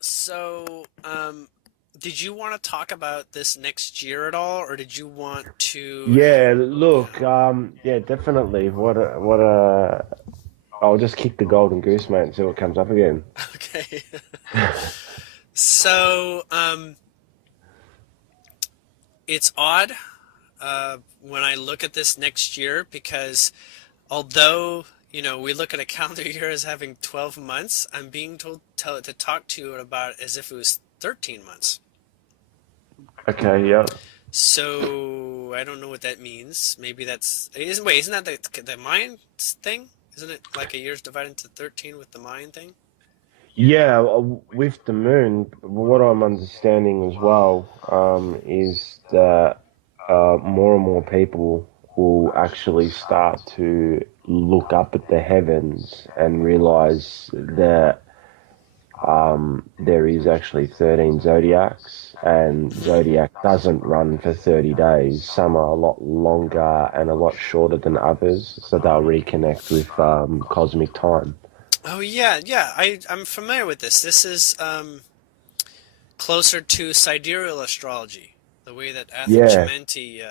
So, did you want to talk about this next year at all, or did you want to? Yeah, Yeah. look, yeah, definitely. I'll just kick the golden goose, mate, and see what comes up again. Okay. So, it's odd when I look at this next year because although we look at a calendar year as having 12 months, I'm being told to talk to you about it as if it was 13 months. Okay, yeah. So I don't know what that means. Maybe that's isn't that the Mayan thing? Isn't it like a year's divided into 13 with the Mayan thing? Yeah, with the moon, what I'm understanding as well, is that more and more people will actually start to look up at the heavens and realize that there is actually 13 zodiacs, and Hmm. zodiac doesn't run for 30 days. Some are a lot longer and a lot shorter than others, so they'll reconnect with cosmic time. Oh yeah, yeah. I'm familiar with this. This is closer to sidereal astrology, the way that Athan Yeah, Chimenti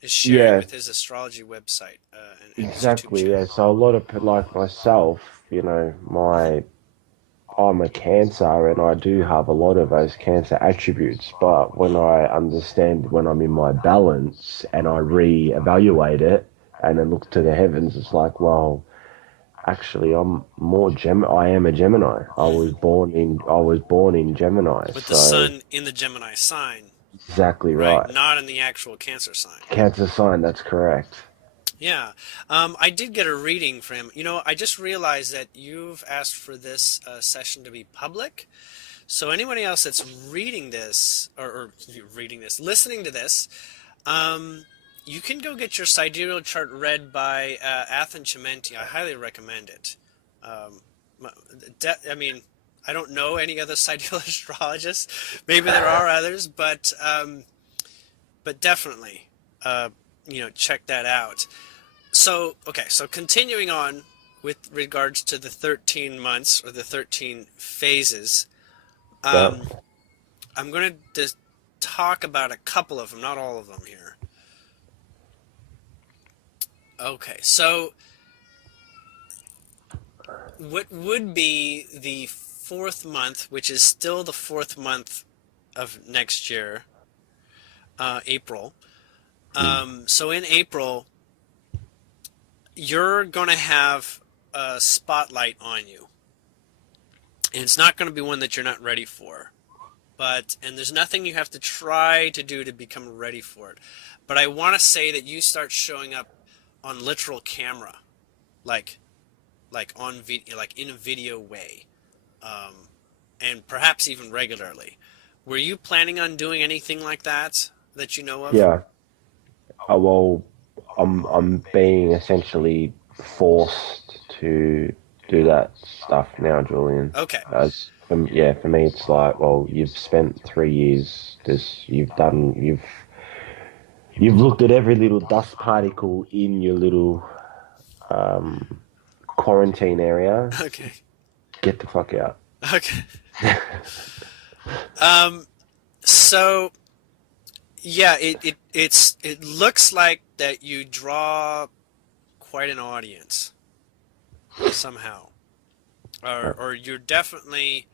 is sharing yeah, with his astrology website and his YouTube exactly. Yeah, channel. so a lot of like myself, Hmm. I'm a Cancer and I do have a lot of those Cancer attributes. But when I understand when I'm in my balance and I re-evaluate it and then look to the heavens, it's like, well, actually, I am a Gemini. Hmm. I was born in Gemini, With the so sun in the Gemini sign, exactly right? right. Not in the actual Cancer sign. Cancer sign, that's correct. Yeah, I did get a reading from him. I just realized that you've asked for this session to be public. So anybody else that's reading this, or reading this, listening to this, um, you can go get your sidereal chart read by Athan Chimenti. I highly recommend it. Um, I mean, I don't know any other sidereal astrologists. Maybe there are others, but definitely, uh, check that out. So, okay, so continuing on with regards to the 13 months or the 13 phases, Yeah, um, I'm going to just talk about a couple of them, not all of them here. Okay, so what would be the fourth month, which is still the fourth month of next year, April. mm, So in April, you're going to have a spotlight on you. And it's not going to be one that you're not ready for. And there's nothing you have to try to do to become ready for it. But I want to say that you start showing up on literal camera, like on video, like in a video way, um, and perhaps even regularly. Were you planning on doing anything like that you know of? yeah. Well, I'm being essentially forced to do that stuff now, Julian. Okay. Yeah, for me, it's like, well, you've spent 3 years. You've looked at every little dust particle in your little um, quarantine area. Okay. Get the fuck out. Okay. Um. So yeah, it looks like that you draw quite an audience somehow, or you're definitely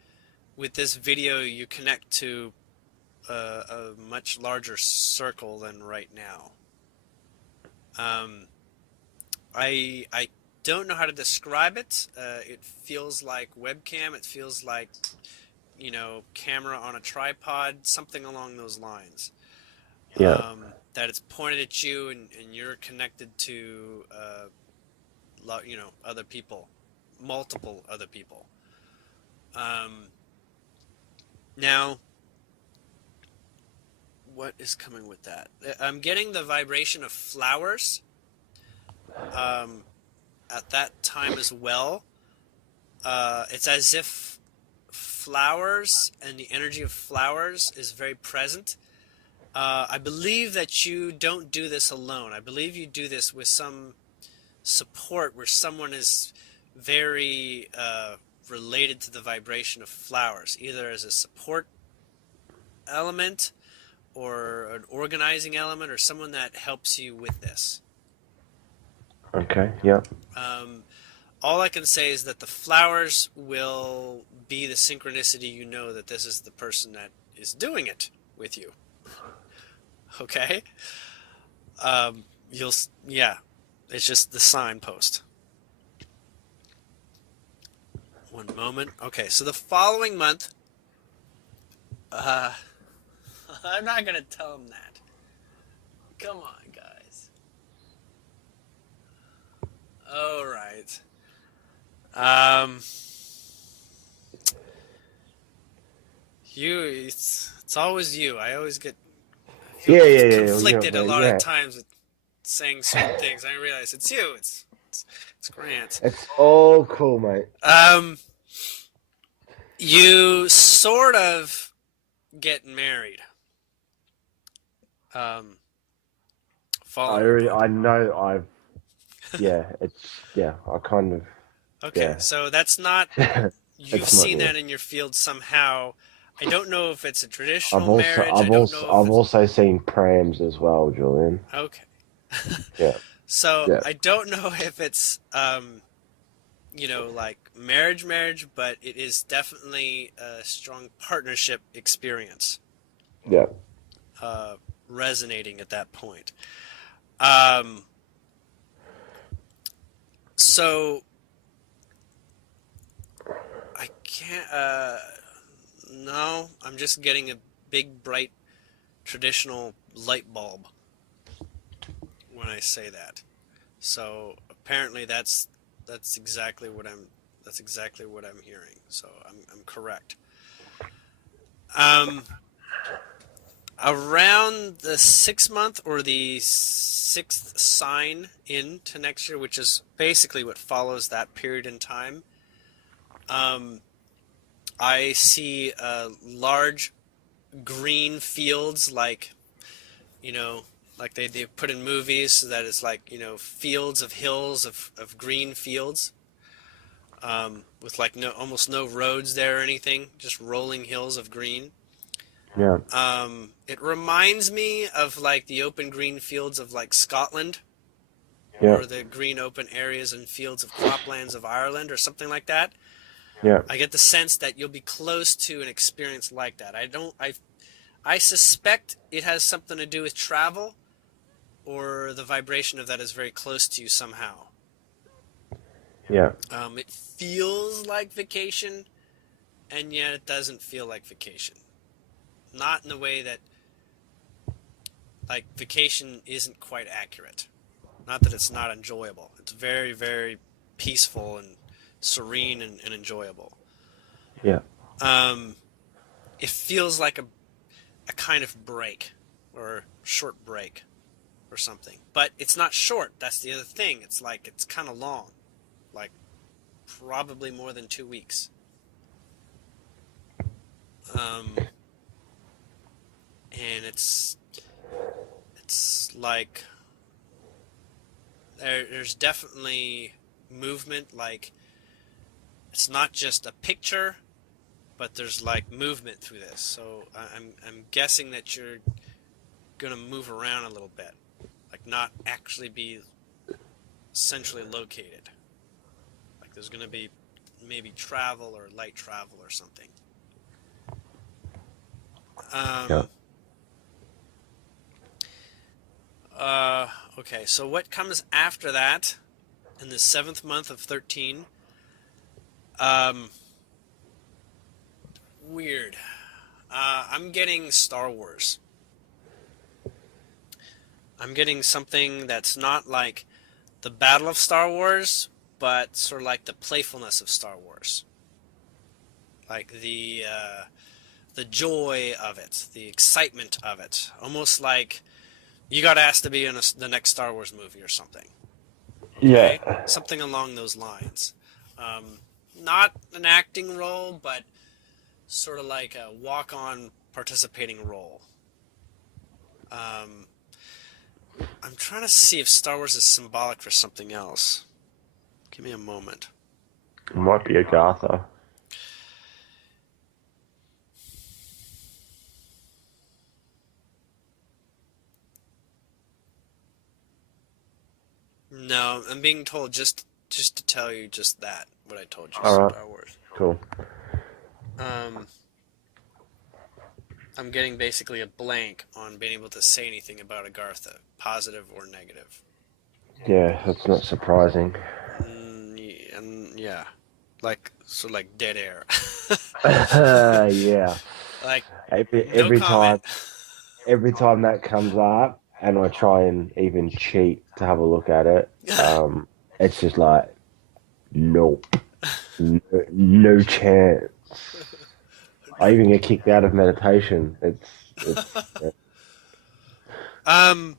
with this video you connect to a much larger circle than right now. Um, I don't know how to describe it. It feels like webcam. It feels like camera on a tripod, something along those lines. Yeah, That it's pointed at you and you're connected to other people, multiple other people. Um, Now, what is coming with that? I'm getting the vibration of flowers um, at that time as well. It's as if flowers and the energy of flowers is very present. I believe that you don't do this alone. I believe you do this with some support where someone is very related to the vibration of flowers, either as a support element or an organizing element or someone that helps you with this. Okay. Yeah. Um, all I can say is that the flowers will be the synchronicity you know that this is the person that is doing it with you. Okay? You'll, yeah, it's just the signpost. One moment. Okay, so the following month, uh, I'm not going to tell him that. Come on, guys. All right. Um, it's always you. I always get, I feel Yeah. Yeah. Yeah. Yeah. conflicted a But lot of yeah, times with saying certain things. I realize it's you. It's Grant. it's all cool, mate. Um, you sort of get married. Um, I following a already, month. I know, yeah, I kind of, Okay, yeah, so that's not. You've it's not seen new. that in your field somehow. I don't know if it's a I've traditional also, marriage. I I've don't also, know if I've it's also seen prams as well, Julian. okay. Yeah. So Yeah. I don't know if it's like marriage, but it is definitely a strong partnership experience Yeah. uh, resonating at that point. Um, so I can't. No, I'm just getting a big, bright, traditional light bulb when I say that. So apparently that's exactly what I'm hearing. So I'm correct. Um, around the 6 month or the sixth sign into next year, which is basically what follows that period in time, um, I see large green fields you know, like they put in movies so that it's like, fields of hills of green fields, with like almost no roads there or anything, just rolling hills of green. Yeah. It reminds me of like the open green fields of like Scotland Yeah. or the green open areas and fields of croplands of Ireland or something like that. Yeah. I get the sense that you'll be close to an experience like that. I suspect it has something to do with travel or the vibration of that is very close to you somehow. Yeah. It feels like vacation, and yet it doesn't feel like vacation. Not in the way that, like, vacation isn't quite accurate. Not that it's not enjoyable. It's very, very peaceful and serene and enjoyable. Yeah. Um, it feels like a kind of break or short break or something. But it's not short. That's the other thing. It's like it's kind of long. Like probably more than 2 weeks. Um, and it's like there's definitely movement. Like it's not just a picture, but there's like movement through this. So I'm guessing that you're gonna move around a little bit, like not actually be centrally located. Like there's gonna be maybe travel or light travel or something. Yeah. Um, uh, okay, so what comes after that in the seventh month of 13? Um, weird. I'm getting Star Wars. I'm getting something that's not like the battle of Star Wars, but sort of like the playfulness of Star Wars. Like the joy of it, the excitement of it. Almost like you got asked to be in the next Star Wars movie or something. Okay? Yeah. Something along those lines. Not an acting role, but sort of like a walk-on participating role. Um, I'm trying to see if Star Wars is symbolic for something else. Give me a moment. It might be Agatha. No, I'm being told just to tell you just that what I told you, All right, Star Wars. cool. Um, I'm getting basically a blank on being able to say anything about Agartha, positive or negative. Yeah, that's not surprising. And yeah, like so, like dead air. Yeah. Like Every no every comment. time every time that comes up, and I try and even cheat to have a look at it, it's just like nope, no, no chance. I even get kicked out of meditation. It's um,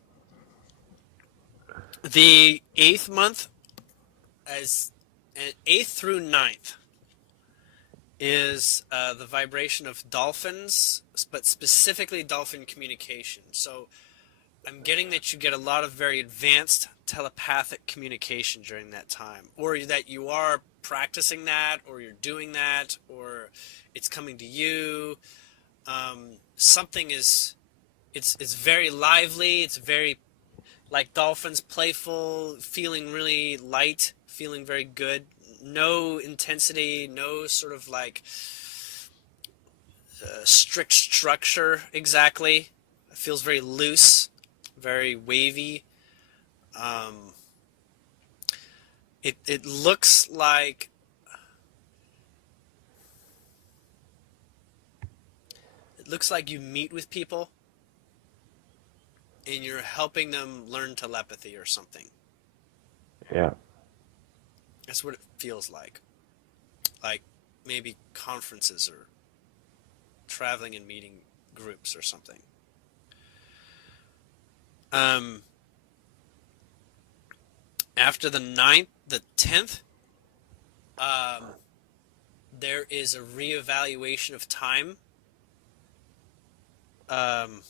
the eighth month, as eighth through ninth, is the vibration of dolphins, but specifically dolphin communication. So I'm getting that you get a lot of very advanced telepathic communication during that time, or that you are practicing that, or you're doing that, or it's coming to you. Something is it's very lively. It's very like dolphins, playful, feeling really light, feeling very good. No intensity, no sort of like strict structure exactly. It feels very loose, very wavy. Um, it looks like you meet with people and you're helping them learn telepathy or something. yeah, That's what it feels like. Like maybe conferences or traveling and meeting groups or something. Um, After the ninth, the 10th, um, there is a reevaluation of time. Um,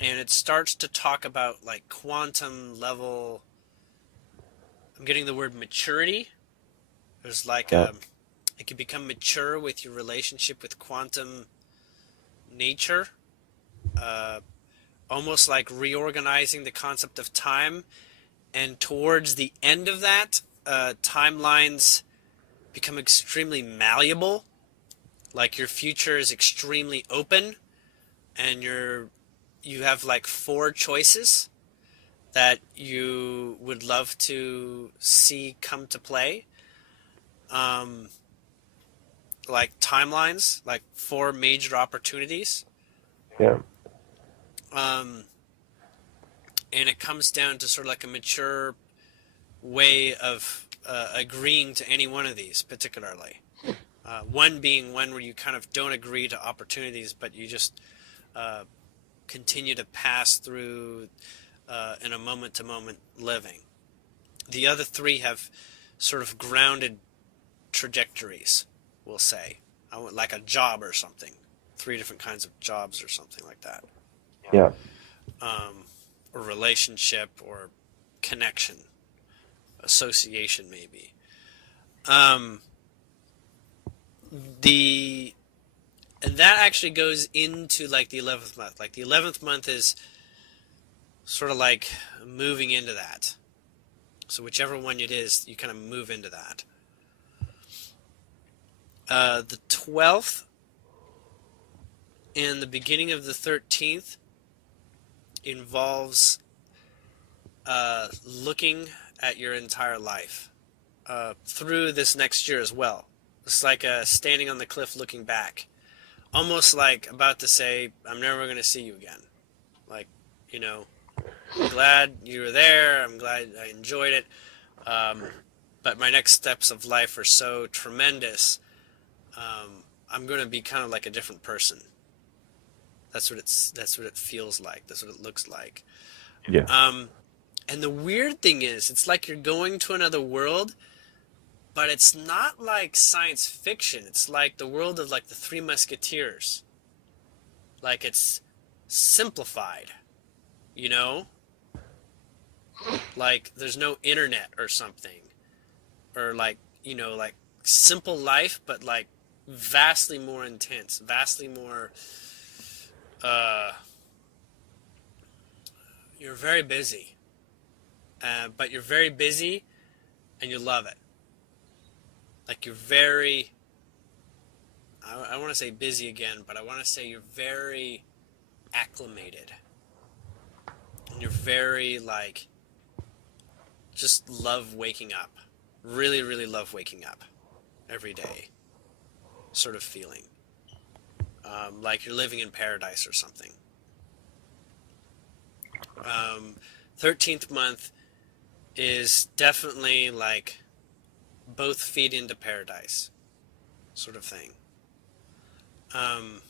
and it starts to talk about like quantum level. I'm getting the word maturity. There's like yeah, it can become mature with your relationship with quantum nature. Uh, Almost like reorganizing the concept of time. And towards the end of that, timelines become extremely malleable. Like your future is extremely open, and you have like four choices that you would love to see come to play. Um, like timelines, like four major opportunities. yeah, Um, and it comes down to sort of like a mature way of agreeing to any one of these, particularly. One being one where you kind of don't agree to opportunities, but you just uh, continue to pass through in a moment to moment living. The other three have sort of grounded trajectories, we'll say, like a job or something. Three different kinds of jobs or something like that. yeah, Or relationship or connection, association, maybe. Um, the and that actually goes into like the 11th month. Like the 11th month is sort of like moving into that. So whichever one it is, you kind of move into that. The 12th and the beginning of the 13th involves looking at your entire life through this next year as well. It's like standing on the cliff looking back. Almost like about to say, I'm never going to see you again. Like, you know, I'm glad you were there. I'm glad I enjoyed it. Um, but my next steps of life are so tremendous. I'm going to be kind of like a different person. That's what it feels like. That's what it looks like. yeah, Um, and the weird thing is, it's like you're going to another world, but it's not like science fiction. It's like the world of like the Three Musketeers. Like it's simplified, you know? Like there's no internet or something. Or like, like simple life, but like vastly more intense, vastly more uh you're very busy. but you're very busy and you love it. Like you're very, I want to say busy again, but I want to say you're very acclimated. And you're very like, just love waking up. Really, really love waking up every day, sort of feeling. Like you're living in paradise or something. 13th month is definitely like both feet into paradise sort of thing. Um,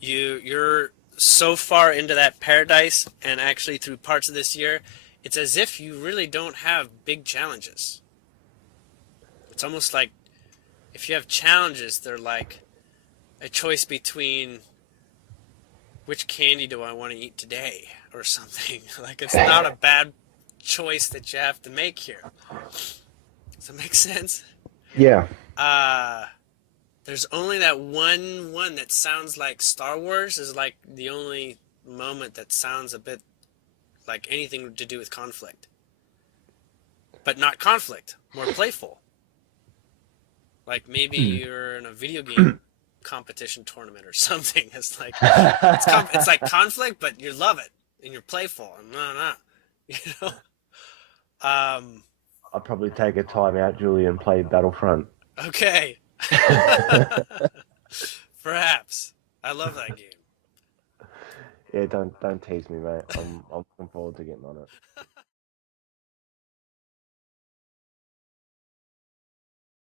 you're so far into that paradise, and actually through parts of this year, it's as if you really don't have big challenges. It's almost like if you have challenges, they're like a choice between which candy do I want to eat today or something. Like it's not a bad choice that you have to make here. Does that make sense? Yeah. Uh, there's only that one that sounds like Star Wars is like the only moment that sounds a bit like anything to do with conflict. But not conflict, more playful. Like maybe you're in a video game competition tournament or something. It's like it's like conflict, but you love it and you're playful and you know. Um, I'd probably take a time out, Julie, and play Battlefront. okay, perhaps. I love that game. Yeah, don't tease me, mate. I'm looking forward to getting on it.